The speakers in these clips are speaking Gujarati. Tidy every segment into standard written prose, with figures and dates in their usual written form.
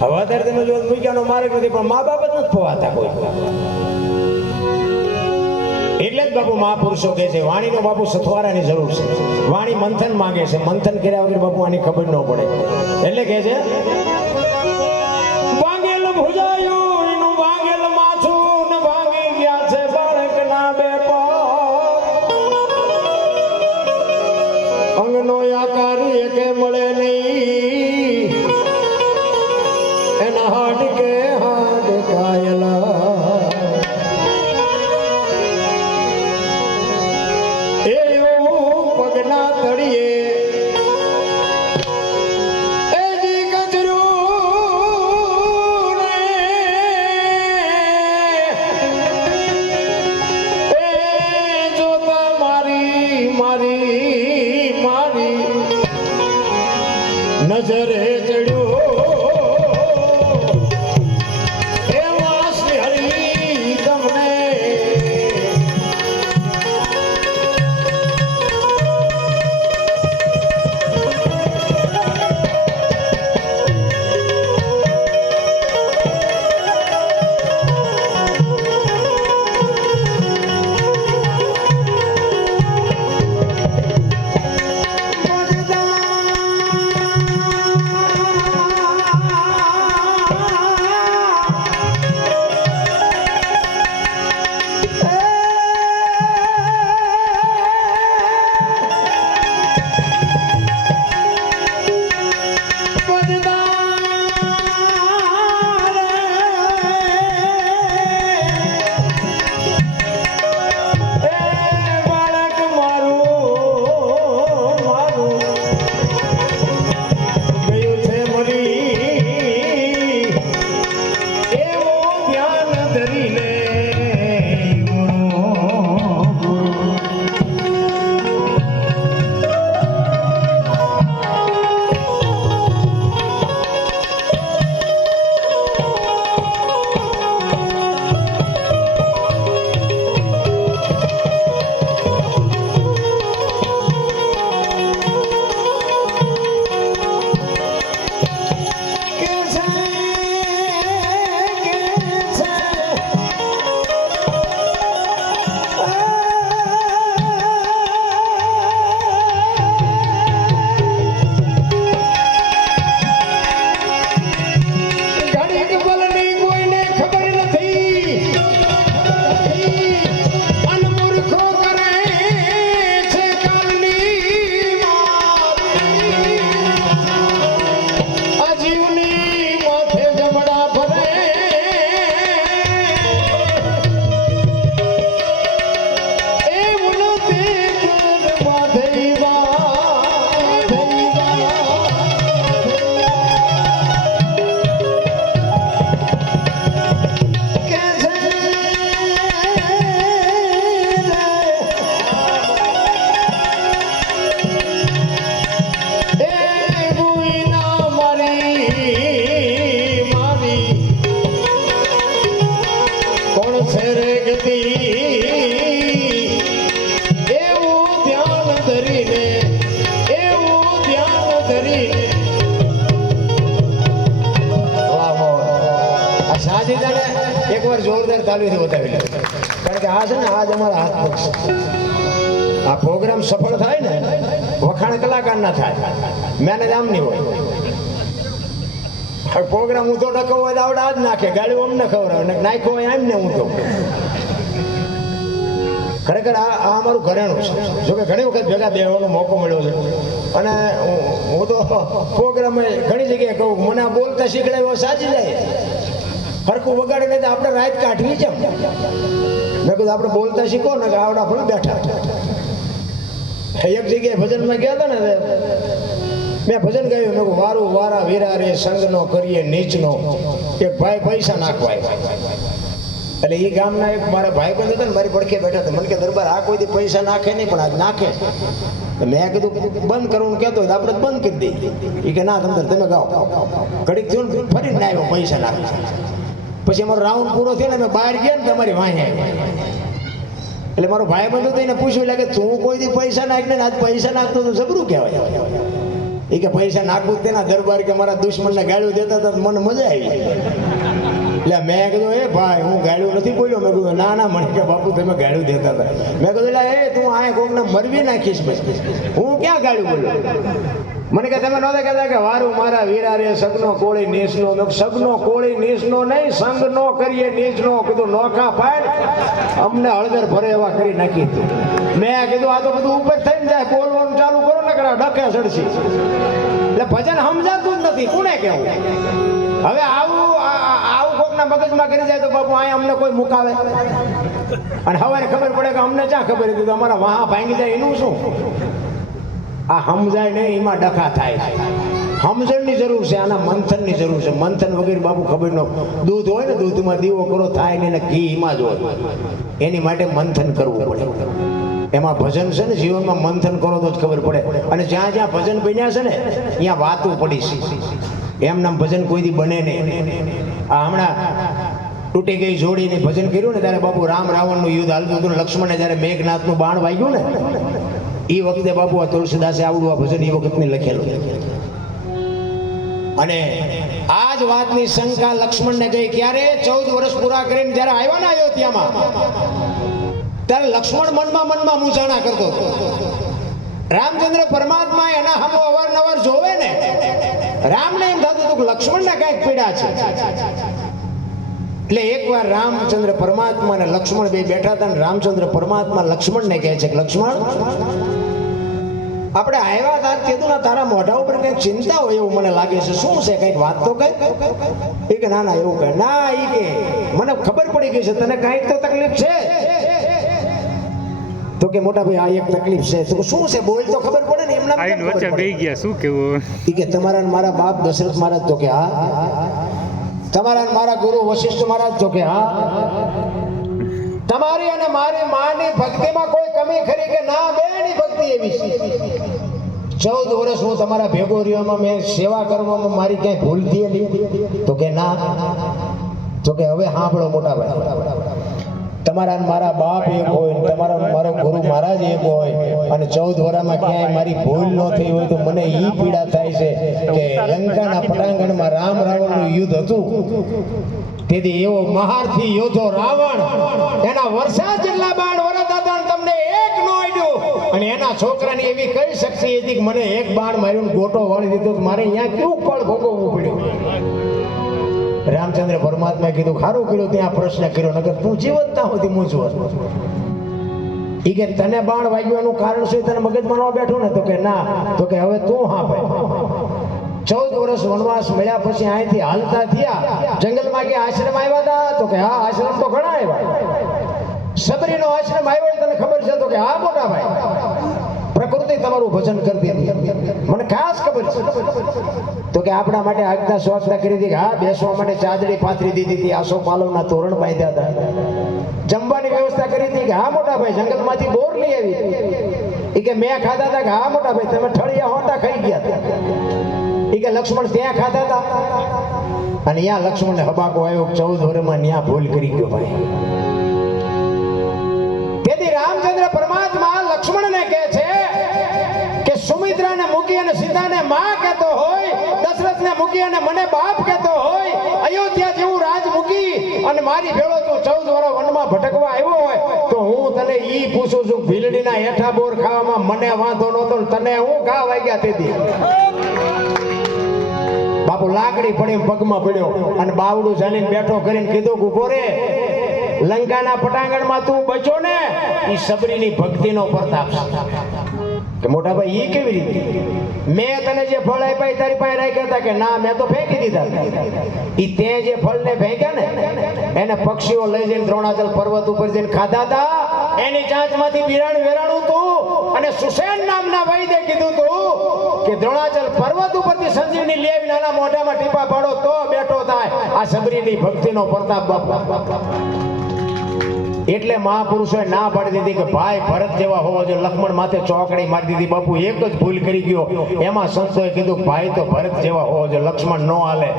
હવાદાર તમે જો મૂક્યાનો માર્ગ નથી પણ મા બાપ જ નથી ફવાતા કોઈ. એટલે જ બાપુ મહાપુરુષો કહે છે વાણીનો બાપુ સથવારાની જરૂર છે. વાણી મંથન માંગે છે, મંથન કર્યા વગર બાપુ આની ખબર ન પડે. એટલે કહે છે વાંગેલ ભુજાયું એનું વાંગેલ માછું ને ભાંગી ગયા છે બાળકના બે પગ. અંગનો આકાર એકે મળે નહીં, એના હાડ કે હાડ કાયલા. એવું પગના તળિયે એજી કચરું એ જોતા મારી મારી મારી નજરે ચડ્યો. એકવાર જોરદાર તાલીથી બતાવી લે, કારણ કે આ છે ને આજ અમારા હાથ પગ છે. આ પ્રોગ્રામ સફળ થાય ને વખાણ કલાકાર ના થાય, મહેનત આમની હોય. પ્રોગ્રામ ઊંધો ટકો હોય તો આવડે આજ નાખે, ગાડીઓ અમને ખવડાવે, નાખ્યો હોય એમને ઊંધો. ખરેખર આ અમારું ઘરેણું છે. જોકે ઘણી વખત ભેગા બેવાનો મોકો મળ્યો છે અને હું તો પ્રોગ્રામ ઘણી જગ્યાએ કહું મને આ બોલતા શીખડાવ્યો સાચી જાય. હરખું વગાડીને આપણે રાત કાઢવી છે. મેં કીધું આપણે બોલતા શીખો ને કે આવડા ભલે બેઠા. એક જગ્યાએ ભજનમાં ગયા હતા ને મેં ભજન ગાયું, મેં વારું વારા વીરા રે સંગનો કરીએ નીચનો એક ભાઈ પૈસા નાખવા. એટલે એ ગામના એક મારા ભાઈ બંધ હતા ને મારી પડખે બેઠા હતા. મને કે દરબાર આ કોઈ દી પૈસા નાખે નહીં પણ આજ નાખે. મેં કીધું બંધ કરવાનું કહેતો હોય તો આપણે બંધ કરી દઈએ. એ કે ના તમે ગાઓ. ઘડીક થયું ને ફરીને આવ્યો પૈસા નાખે. પછી અમારો રાઉન્ડ પૂરો થયો ને અમે બહાર ગયા ને તમારી વાંહે આવ્યા. એટલે મારો ભાઈ બંધ હતો એને પૂછ્યું લાગે તું કોઈ દી પૈસા નાખને આજ પૈસા નાખતો તો જબરું કહેવાય. એ કે પૈસા નાખું તેના દરબાર કે મારા દુશ્મનને ગાળ્યું દેતા હતા તો મને મજા આવી. એટલે મેં કીધું એ ભાઈ હું ગાળ્યું નથી બોલ્યો. મેં કીધું ના ના મને કે બાપુ તમે ગાળ્યું દેતા હતા. મેં કીધું એટલે એ તું આ કોકને મરવી નાખીશ પછી હું ક્યાં ગાળ્યું બોલ્યો. મને કે તમે નહોતા કહેતા કે વારું મારા વીરા રે સગનો કોળી નીચનો. સગનો કોળી નીચનો નહીં સંગ નો કરીએ નીચનો. કીધું નોખા પાડ અમને હળદર ભરે એવા કરી નાખી તું. મેં કીધું આ તો બધું ઉપર થઈને જાય બોલવાનું ચાલુ કરો ને કરા ડકે સડસી. એટલે ભજન સમજાતું જ નથી કોને કેવું. હવે આવું કોકના મગજમાં કરી જાય તો બાપુ અહીંયા અમને કોઈ મુકાવે અને હવે ખબર પડે કે અમને ક્યાં ખબર હતી તો અમારા વાહ ભાંગી જાય એનું શું. આ સમજાય નહીં એમાં ડખા થાય છે. સમજણની જરૂર છે આના મંથનની જરૂર છે. મંથન વગેરે બાપુ ખબર ન. દૂધ હોય ને દૂધમાં દીવો કરો થાય નહીં ને ઘી એમાં જ હોય. એની માટે મંથન કરવું પડે. એમાં ભજન છે ને જીવનમાં મંથન કરો તો જ ખબર પડે. અને જ્યાં જ્યાં ભજન બન્યા છે ને ત્યાં વાતું પડી છે. એમ નામ ભજન કોઈ દી બને નહીં. આ હમણાં તૂટી ગઈ જોડીને ભજન કર્યું ને ત્યારે બાપુ રામ રાવણનું યુદ્ધ હાલતું હતું. લક્ષ્મણને જ્યારે મેઘનાથનું બાણ વાગ્યું ને એ વખતે બાપુ આ તુલસીદાસે આવડું આ ભજન એ વખતને લખેલું. અને આ જ વાતની શંકા લક્ષ્મણને ગઈ ક્યારે 14 વર્ષ પૂરા કરીને જ્યારે આવ્યા ને અયોધ્યામાં ત્યારે લક્ષ્મણ મનમાં મૂંઝાણા કરતો હતો. રામચંદ્ર પરમાત્મા એના હમો અવારનવાર જોવે ને રામને એમ થતું હતું કે લક્ષ્મણને કઈક પીડા છે. એટલે એકવાર રામચંદ્ર પરમાત્મા અને લક્ષ્મણ બે બેઠા હતા. રામચંદ્ર પરમાત્મા લક્ષ્મણને કહે છે કે લક્ષ્મણ આપણે આવ્યા હતા કીધું ના તારા મોઢા ઉપર કઈક ચિંતા હોય એવું મને લાગે છે. શું છે કઈક વાત તો કઈ. એ કે ના ના એવું કઈ ના. એ કે મને ખબર પડી ગઈ છે તને કઈક તો તકલીફ છે. તો કે મોટા ભાઈ આ એક તકલીફ છે. તો શું છે બોલ તો ખબર પડે ને. એમના વચ્ચે બેહી ગયા શું કેવું. એ કે તમારા મારા બાપ દશરથ મહારાજ તો કે હા. તમારા મારા ગુરુ વશિષ્ઠ મહારાજ તો કે હા. તમારી અને મારી માની ભક્તિમાં કોઈ કમી ખરી કે ના. બેની ભક્તિ એવી છે. 14 વર્ષ હું તમારા ભેગો રહ્યોમાં મેં સેવા કરવામાં મારી ક્યાંય ભૂલ થયેલી તો કે ના. તો કે હવે સાંભળો મોટા ભાઈ તમારા મારા બાપ એક હોય તમારા મારો ગુરુ મહારાજ એક હોય અને 14 વર્ષમાં ક્યાંય મારી ભૂલ ન થઈ હોય તો મને ઈ પીડા થાય છે કે લંકાના પટાંગણમાં રામ રાવણનું યુદ્ધ હતું. તેથી એવો મહારથી યોધો રાવણ એના વર્ષા જેટલા બાણ વરત હતા તમને એક નો અડ્યો. અને એના છોકરાની એવી કઈ શક્તિ હતી કે મને એક બાણ માર્યું ગોટો વાળી દીધો. મારે અહીંયા કેવું ફળ ભોગવવું પડ્યું. રામચંદ્ર પરમાત્માએ કીધું ખારું કર્યું ત્યાં પ્રશ્ન કર્યો નકર તું જીવત ના હોતી મૂંઝવત. ઈ કે તને બાણ વાગ્યું કારણ શું તને મગજમાં ન બેઠું ને તો કે ના. તો કે હવે તું હા ભાઈ 14 વર્ષ વનવાસ મળ્યા પછી અહીંથી હાલતા થયા જંગલમાં કે આશ્રમ આવ્યા હતા તો કે હા આશ્રમ તો ઘણા આવ્યા. સબરીનો આશ્રમ આવ્યો તને ખબર છે તો કે હા મોટા ભાઈ. પ્રકૃતિ તમારું ભજન કરતી મને ખાસ ખબર છે. તો કે આપણા માટે આજ્ઞા સ્વાસ્થ્ય કરી હતી કે હા બેસવા માટે ચાદડી પાથરી દીધી હતી. આસો પાલવના તોરણ બાંધ્યા હતા. જમવાની વ્યવસ્થા કરી હતી કે હા મોટા ભાઈ જંગલમાંથી બોર લઈ આવી. એ કે મેં ખાધા હતા કે હા મોટા ભાઈ તમે ઠળિયા હોતા ખાઈ ગયા હતા. એ કે લક્ષ્મણ ત્યાં ખાધા હતા અને ત્યાં લક્ષ્મણને હબાકો આવ્યો 14 વર્ષમાં ત્યાં ભૂલ કરી ગયો ભાઈ. તેથી રામચંદ્ર પરમાત્મા લક્ષ્મણને કહે છે કે સુમિત્રાને મૂકી અને સીતાને માં કહેતો હોય, દશરથને મૂકી અને મને બાપ કહેતો હોય, અયોધ્યા જેવું રાજ મૂકી અને મારી ભેળો તું 14 વર્ષ વનમાં ભટકવા આવ્યો હોય તો હું તને ઈ પૂછું છું ભીલડીના હેઠા બોર ખાવામાં મને વાંધો નહોતો તને હું ઘા વાગ્યા તેથી. બાપુ લાકડી પડી પગમાં પડ્યો અને બાવડું ચાલીને બેઠો કરીને કીધું ઉભો રે લંકાના પટાંગણમાં તું બચ્યો ને એ સબરીની ભક્તિનો પ્રતાપ કે મોટા ભાઈ ઈ કેવી રીતે મેં તને જે ફળ આપ્યા તારી પાસે રાખ્યા હતા કે ના મેં તો ફેંકી દીધા. ઈ તે જે ફળને ફેંક્યા ને એને પક્ષીઓ લઈ જઈને દ્રોણાચલ પર્વત ઉપર જઈને ખાધા હતા. એની ચાંચમાંથી બિરાણ વેરાણું તું અને સુસેન નામના વૈદ્ય કીધું તું કે દ્રોણાચલ પર્વત ઉપરથી સંજીવની લેવી નાના મોઢામાં ટીપા પાડો તો બેઠો થાય. આ સબરીની ભક્તિનો પ્રતાપ બાપા. એટલે મહાપુરુષોએ ના પાડી દીધી કે ભાઈ ભરત જેવા હોવો જોઈએ. લક્ષ્મણ માથે ચોકડી મારી દીધી. બાપુ એક જ ભૂલ કરી ગયો. એમાં સંતોએ કીધું ભાઈ તો ભરત જેવા હોવો જોઈએ, લક્ષ્મણ નો હાલે.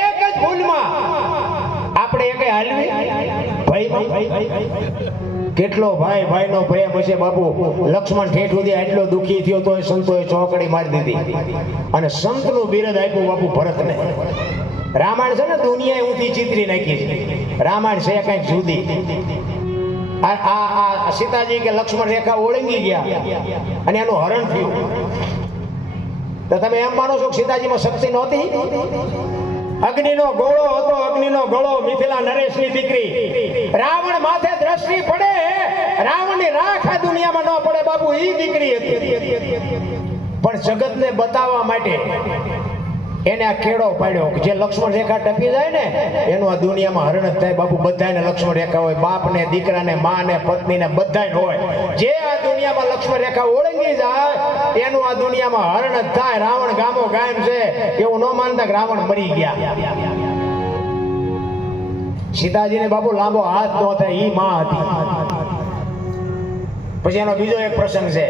એક જ ભૂલમાં આપણે એક હાલવી ભાઈ કેટલો ભાઈ ભાઈનો પ્રેમ હશે બાપુ. લક્ષ્મણ ઠેઠ સુધી આટલો દુઃખી થયો તો સંતોએ ચોકડી મારી દીધી અને સંતનું બિરદ આપ્યું બાપુ ભરતને. રામાયણ છે ને દુનિયાએ ઊંધી ચિતરી નાખી છે. રામાયણ છે કંઈક જુદી. આ સીતાજી કે લક્ષ્મણ રેખા ઓળંગી ગયા અને એનું હરણ થયું. તો તમે એમ માનો છો કે સીતાજીમાં શક્તિ નહોતી? અગ્નિનો ગોળો હતો, અગ્નિનો ગોળો, મિથિલા નરેશની દીકરી. રાવણ માથે દ્રષ્ટિ પડે, રાવણની રાખ આ દુનિયામાં ન પડે બાપુ, ઈ દીકરી હતી. પણ જગતને બતાવવા માટે એને આ કેળો પાડ્યો કે જે લક્ષ્મણ રેખા ટપી જાય ને એનું આ દુનિયામાં હરણ જ થાય બાપુ. બધાને લક્ષ્મણ રેખા હોય, બાપને, દીકરાને, માને, પત્નીને બધાને હોય. જે આ દુનિયામાં લક્ષ્મણ રેખા ઓળંગી જાય એનું આ દુનિયામાં હરણ જ થાય. રાવણ ગામો ગામ છે એવું ન માનતા કે રાવણ મરી ગયા. સીતાજીને બાપુ લાંબો હાથ ન થાય, ઈ માં હતી. પછી એનો બીજો એક પ્રસંગ છે.